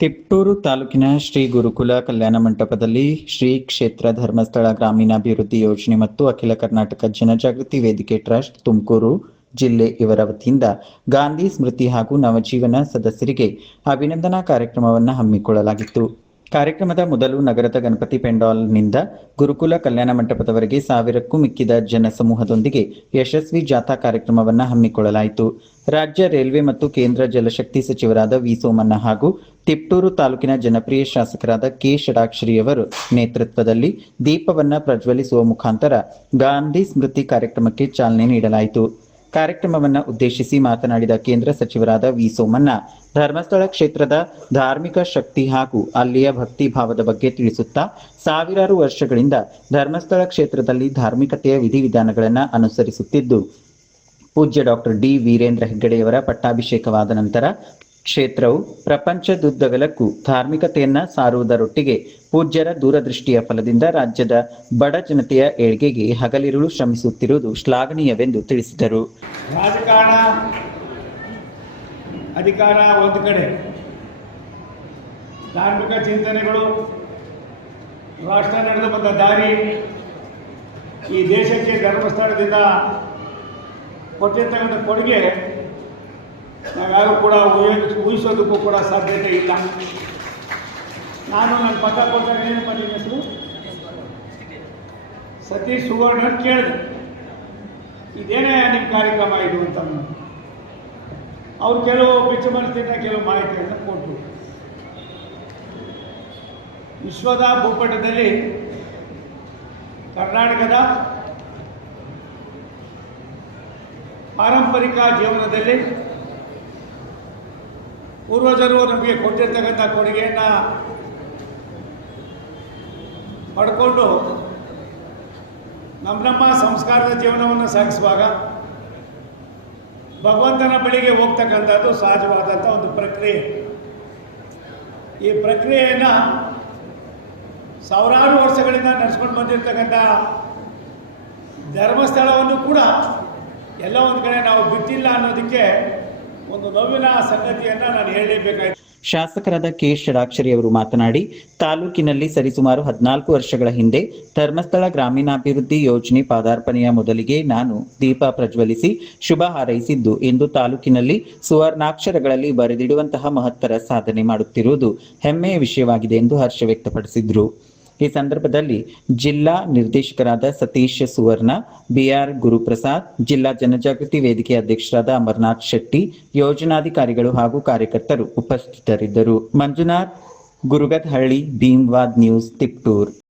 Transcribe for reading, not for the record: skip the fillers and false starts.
ತಿಪ್ಟೂರು ತಾಲೂಕಿನ ಶ್ರೀ ಗುರುಕುಲ ಕಲ್ಯಾಣ ಮಂಟಪದಲ್ಲಿ ಶ್ರೀ ಕ್ಷೇತ್ರ ಧರ್ಮಸ್ಥಳ ಗ್ರಾಮೀಣಾಭಿವೃದ್ಧಿ ಯೋಜನೆ ಮತ್ತು ಅಖಿಲ ಕರ್ನಾಟಕ ಜನಜಾಗೃತಿ ವೇದಿಕೆ ಟ್ರಸ್ಟ್ ತುಮಕೂರು ಜಿಲ್ಲೆ ಇವರ ವತಿಯಿಂದ ಗಾಂಧಿ ಸ್ಮೃತಿ ಹಾಗೂ ನವಜೀವನ ಸದಸ್ಯರಿಗೆ ಅಭಿನಂದನಾ ಕಾರ್ಯಕ್ರಮವನ್ನು ಹಮ್ಮಿಕೊಳ್ಳಲಾಗಿತ್ತು. ಕಾರ್ಯಕ್ರಮದ ಮೊದಲು ನಗರದ ಗಣಪತಿ ಪೆಂಡಾಲ್ನಿಂದ ಗುರುಕುಲ ಕಲ್ಯಾಣ ಮಂಟಪದವರೆಗೆ 1000ಕ್ಕೂ ಮಿಕ್ಕಿದ ಜನಸಮೂಹದೊಂದಿಗೆ ಯಶಸ್ವಿ ಜಾಥಾ ಕಾರ್ಯಕ್ರಮವನ್ನು ಹಮ್ಮಿಕೊಳ್ಳಲಾಯಿತು. ರಾಜ್ಯ ರೈಲ್ವೆ ಮತ್ತು ಕೇಂದ್ರ ಜಲಶಕ್ತಿ ಸಚಿವರಾದ ವಿ ಸೋಮಣ್ಣ ಹಾಗೂ ತಿಪ್ಟೂರು ತಾಲೂಕಿನ ಜನಪ್ರಿಯ ಶಾಸಕರಾದ ಕೆ ಷಡಾಕ್ಷರಿಯವರು ನೇತೃತ್ವದಲ್ಲಿ ದೀಪವನ್ನು ಪ್ರಜ್ವಲಿಸುವ ಮುಖಾಂತರ ಗಾಂಧಿ ಸ್ಮೃತಿ ಕಾರ್ಯಕ್ರಮಕ್ಕೆ ಚಾಲನೆ ನೀಡಲಾಯಿತು. ಕಾರ್ಯಕ್ರಮವನ್ನು ಉದ್ದೇಶಿಸಿ ಮಾತನಾಡಿದ ಕೇಂದ್ರ ಸಚಿವರಾದ ವಿ ಸೋಮಣ್ಣ, ಧರ್ಮಸ್ಥಳ ಕ್ಷೇತ್ರದ ಧಾರ್ಮಿಕ ಶಕ್ತಿ ಹಾಗೂ ಅಲ್ಲಿಯ ಭಕ್ತಿ ಭಾವದ ಬಗ್ಗೆ ತಿಳಿಸುತ್ತಾ, ಸಾವಿರಾರು ವರ್ಷಗಳಿಂದ ಧರ್ಮಸ್ಥಳ ಕ್ಷೇತ್ರದಲ್ಲಿ ಧಾರ್ಮಿಕತೆಯ ವಿಧಿವಿಧಾನಗಳನ್ನು ಅನುಸರಿಸುತ್ತಿದ್ದು, ಪೂಜ್ಯ ಡಾಕ್ಟರ್ ಡಿ ವೀರೇಂದ್ರ ಹೆಗ್ಗಡೆಯವರ ಪಟ್ಟಾಭಿಷೇಕವಾದ ನಂತರ ಕ್ಷೇತ್ರವು ಪ್ರಪಂಚದುದ್ದಗಲಕ್ಕೂ ಧಾರ್ಮಿಕತೆಯನ್ನ ಸಾರುವುದರೊಟ್ಟಿಗೆ ಪೂಜ್ಯರ ದೂರದೃಷ್ಟಿಯ ಫಲದಿಂದ ರಾಜ್ಯದ ಬಡ ಜನತೆಯ ಏಳ್ಗೆಗೆ ಹಗಲಿರುಳು ಶ್ರಮಿಸುತ್ತಿರುವುದು ಶ್ಲಾಘನೀಯವೆಂದು ತಿಳಿಸಿದರು. ರಾಜಕಾರಣ, ಅಧಿಕಾರ ಒಂದು ಕಡೆ, ಧಾರ್ಮಿಕ ಚಿಂತನೆಗಳು, ರಾಷ್ಟ್ರ ನಡೆದು ಬಂದ ದಾರಿ, ಈ ದೇಶಕ್ಕೆ ಧರ್ಮಸ್ಥಳದಿಂದ ಕೊಟ್ಟಿರ್ತಕ್ಕಂಥ ಕೊಡುಗೆ ನಾವ್ಯಾರು ಕೂಡ ಊಹಿಸೋದಕ್ಕೂ ಕೂಡ ಸಾಧ್ಯತೆ ಇಲ್ಲ. ನಾನು ನನ್ನ ಪದ ಕೊಟ್ಟಾಗ ಏನು ಮಾಡಿದ ಹೆಸರು ಸತೀಶ್ ಸುವರ್ಣ ಕೇಳಿದೆ, ಇದೇನೇ ನಿಮ್ಮ ಕಾರ್ಯಕ್ರಮ ಇದು ಅಂತ. ಅವ್ರು ಕೆಲವು ಬಿಚ್ಚು ಮನಸ್ಸಿನ ಕೆಲವು ಮಾಹಿತಿಯನ್ನು ಕೊಟ್ಟರು. ವಿಶ್ವದ ಭೂಪಟದಲ್ಲಿ ಕರ್ನಾಟಕದ ಪಾರಂಪರಿಕ ಜೀವನದಲ್ಲಿ ಪೂರ್ವಜರು ನಮಗೆ ಕೊಟ್ಟಿರ್ತಕ್ಕಂಥ ಕೊಡುಗೆಯನ್ನು ಪಡ್ಕೊಂಡು ನಮ್ಮ ಸಂಸ್ಕಾರದ ಜೀವನವನ್ನು ಸಾಗಿಸುವಾಗ ಭಗವಂತನ ಬಳಿಗೆ ಹೋಗ್ತಕ್ಕಂಥದ್ದು ಸಹಜವಾದಂಥ ಒಂದು ಪ್ರಕ್ರಿಯೆ. ಈ ಪ್ರಕ್ರಿಯೆಯನ್ನು ಸಾವಿರಾರು ವರ್ಷಗಳಿಂದ ನಡೆಸ್ಕೊಂಡು ಬಂದಿರತಕ್ಕಂಥ ಧರ್ಮಸ್ಥಳವನ್ನು ಕೂಡ ಎಲ್ಲ ಒಂದು ಕಡೆ ನಾವು ಬಿಟ್ಟಿಲ್ಲ ಅನ್ನೋದಕ್ಕೆ ಒಂದು ನೋವಿನ ಸಂಗತಿಯನ್ನು ನಾನು ಹೇಳಲೇಬೇಕಾಯಿತು. ಶಾಸಕರಾದ ಕೆ ಷಡಾಕ್ಷರಿಯವರು ಮಾತನಾಡಿ, ತಾಲೂಕಿನಲ್ಲಿ ಸರಿಸುಮಾರು 14 ವರ್ಷಗಳ ಹಿಂದೆ ಧರ್ಮಸ್ಥಳ ಗ್ರಾಮೀಣಾಭಿವೃದ್ಧಿ ಯೋಜನೆ ಪಾದಾರ್ಪಣೆಯ ಮೊದಲಿಗೆ ನಾನು ದೀಪ ಪ್ರಜ್ವಲಿಸಿ ಶುಭ ಹಾರೈಸಿದ್ದು ಇಂದು ತಾಲೂಕಿನಲ್ಲಿ ಸುವರ್ಣಾಕ್ಷರಗಳಲ್ಲಿ ಬರೆದಿಡುವಂತಹ ಮಹತ್ತರ ಸಾಧನೆ ಮಾಡುತ್ತಿರುವುದು ಹೆಮ್ಮೆಯ ವಿಷಯವಾಗಿದೆ ಎಂದು ಹರ್ಷ ವ್ಯಕ್ತಪಡಿಸಿದರು. ಈ ಸಂದರ್ಭದಲ್ಲಿ ಜಿಲ್ಲಾ ನಿರ್ದೇಶಕರಾದ ಸತೀಶ್ ಸುವರ್ಣ, ಬಿಆರ್ ಗುರುಪ್ರಸಾದ್, ಜಿಲ್ಲಾ ಜನಜಾಗೃತಿ ವೇದಿಕೆ ಅಧ್ಯಕ್ಷರಾದ ಅಮರನಾಥ್ ಶೆಟ್ಟಿ, ಯೋಜನಾಧಿಕಾರಿಗಳು ಹಾಗೂ ಕಾರ್ಯಕರ್ತರು ಉಪಸ್ಥಿತರಿದ್ದರು. ಮಂಜುನಾಥ್, ಗುರುಗದಹಳ್ಳಿ, ಭೀಮ್ವಾದ್ ನ್ಯೂಸ್, ತಿಪ್ಟೂರ್.